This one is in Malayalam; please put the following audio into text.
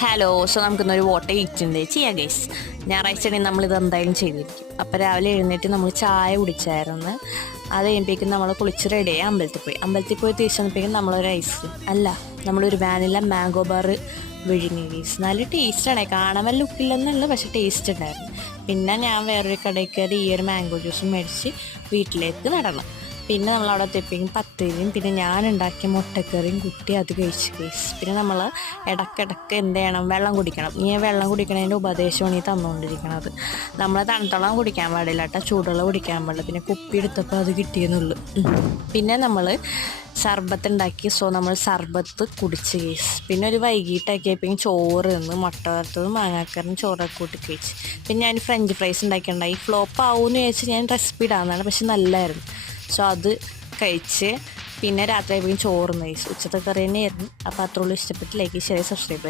ഹലോ. സോ നമുക്കിന്നൊരു വോട്ട ഈറ്റുണ്ട് ചെയ്യാം ഗൈസ്. ഞായറാഴ്ചയാണെങ്കിൽ നമ്മളിത് എന്തായാലും ചെയ്തിരിക്കും. അപ്പോൾ രാവിലെ എഴുന്നേറ്റ് നമ്മൾ ചായ കുടിച്ചായിരുന്നു. അത് കഴിയുമ്പോഴേക്കും നമ്മൾ കുളിച്ച് റെഡിയായി അമ്പലത്തിൽ പോയി തിരിച്ചു വന്നപ്പോഴേക്കും നമ്മളൊരു ഐസ്ക്രീം നമ്മളൊരു വാനില മാംഗോ ബാർ വിഴുങ്ങി ഗൈസ്. നല്ല ടേസ്റ്റാണ്. കാണാൻ വല്ല ലുക്കില്ലെന്നുള്ളൂ, പക്ഷേ ടേസ്റ്റ് ഉണ്ടായിരുന്നു. പിന്നെ ഞാൻ വേറൊരു കടയിൽ കയറി ഈ ഒരു മാംഗോ ജ്യൂസും മേടിച്ച് വീട്ടിലേക്ക് നടണം. പിന്നെ നമ്മളവിടെ എത്തിയപ്പോഴേക്കും പത്തിരിയും പിന്നെ ഞാൻ ഉണ്ടാക്കിയ മുട്ടക്കറിയും കുട്ടി അത് കഴിച്ച് കേസ്. പിന്നെ നമ്മൾ ഇടയ്ക്കിടയ്ക്ക് എന്ത് ചെയ്യണം, വെള്ളം കുടിക്കണം. ഈ വെള്ളം കുടിക്കണതിൻ്റെ ഉപദേശമാണ് ഈ തന്നുകൊണ്ടിരിക്കണത്. നമ്മൾ തണുത്തോളം കുടിക്കാൻ പാടില്ല കേട്ടോ, ചൂടുവെള്ളം കുടിക്കാൻ പാടില്ല. പിന്നെ കുപ്പി എടുത്തപ്പോൾ അത് കിട്ടിയെന്നുള്ളൂ. പിന്നെ നമ്മൾ സർബത്ത് ഉണ്ടാക്കി. സോ നമ്മൾ സർബത്ത് കുടിച്ച് കേസ്. പിന്നെ ഒരു വൈകിട്ടാക്കിയപ്പോഴേക്കും ചോറ് നിന്ന് മുട്ട വറുത്തതും മാങ്ങാക്കറിയും ചോറൊക്കെ കൂട്ടി കഴിച്ച്. പിന്നെ ഞാൻ ഫ്രഞ്ച് ഫ്രൈസ് ഉണ്ടാക്കിയിട്ടുണ്ടായി. ഫ്ലോപ്പ് ആവുമെന്ന് ചോദിച്ചാൽ ഞാൻ റെസിപ്പി ഇടാവുന്നതാണ്, പക്ഷെ നല്ലതായിരുന്നു. സോ അത് കഴിച്ച് പിന്നെ രാത്രി ആയപ്പോഴേക്കും ചോറ് കഴിച്ചു. ഉച്ചത്തെ കറി തന്നെയായിരുന്നു. അപ്പോൾ അത്രയുള്ളൂ. ഇഷ്ടപ്പെട്ട് ലൈക്ക്, ഷെയർ, സബ്സ്ക്രൈബ് ചെയ്ത്